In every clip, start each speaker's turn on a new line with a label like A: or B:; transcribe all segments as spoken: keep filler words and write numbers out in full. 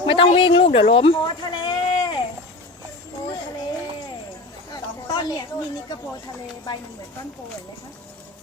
A: ไม่ต้องวิ่งลูกเดี๋ยวล้ม
B: โพทะเลโพทะเลสองต้นเนี่ยมีนิกระโพทะเลใบมันเหมือนต้นโพเลยค่ะ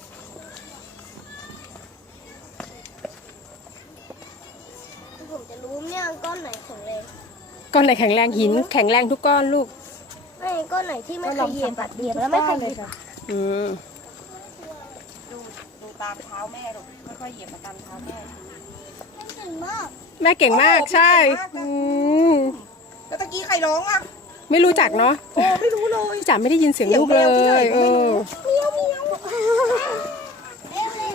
C: ผมจะรู้เนี่ยก้อนไหนแข็งแรง
A: ก้อนไหนแข็งแรงหินแข็งแรงทุกก้อนลูก
C: ไม่ก้อนไหนที่ไม่เคยเหยียบอะเหยียบแล้วไม่เคยเหยียบอะ
A: อืม
B: ดูดูตามเท้าแม่ลูกค่อยๆเหยียบมาตามเท้าแม่
C: เก่งมาก
A: แม่เก่งมากใช่อืม
B: แล้วตะกี้ใครร้องอ่ะ
A: ไม่รู้จักเนาะ
B: โอ้ไม่รู้เลย
A: จ๋าไม่ได้ยินเสียงลูกเลยเออ
C: เมียวเมียวเร็วเร็ว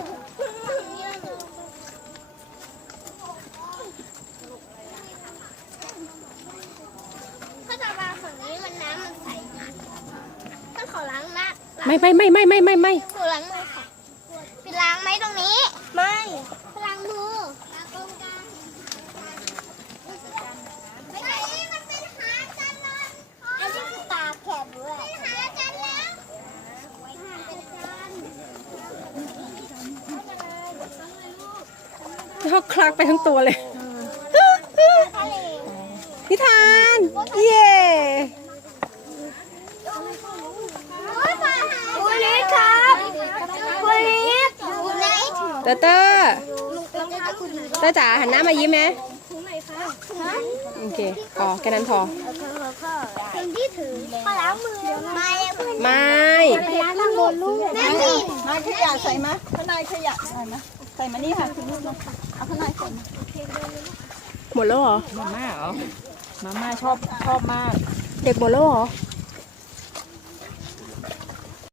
C: ถ้าจะมาฝั่งนี้มันน้ำมันใสถ้าขอล้างหน้า
A: ไม่ไม่ไม่ไม่ไม่ไม่ไม่
C: ขอล้างมือค่ะไปล้างไหมตรงนี้ ไม่ไปล้างมือล้างตรงกลางไม่ใช่มันเป็นหาจันทร์เลยอันนี้คือตาแขนด้วยหาจันทร์แล้วหาเป็นจันทร์
A: เขาคลักไปทั้งตัวเลย
C: ทะเล
A: นิทานเย่
C: คุณลิศครับคุณลิศคุณลิศ
A: เตอร์เตอร์เตอร์จ๋าหันหน้ามายิ้มไหม
C: ถุงไหนคะฮะ
A: โอเคพอแค่นั้นพอ
C: ถุงที่ถือมาล้างมือไม่เพื่อน
A: ไม่
C: ไปล้างข้างบนลูกแม่สิ
B: มาขยะใส่มาข้างในขยะใส่มาใส่มานี่ค่ะคุณลูกเนาะเอาข้างในใส่มา
A: หมดแล้วเหรอ
B: มาม่าเหรอมาม่าชอบชอบมาก
A: เด็กหมดแล้วเหรอ
C: ม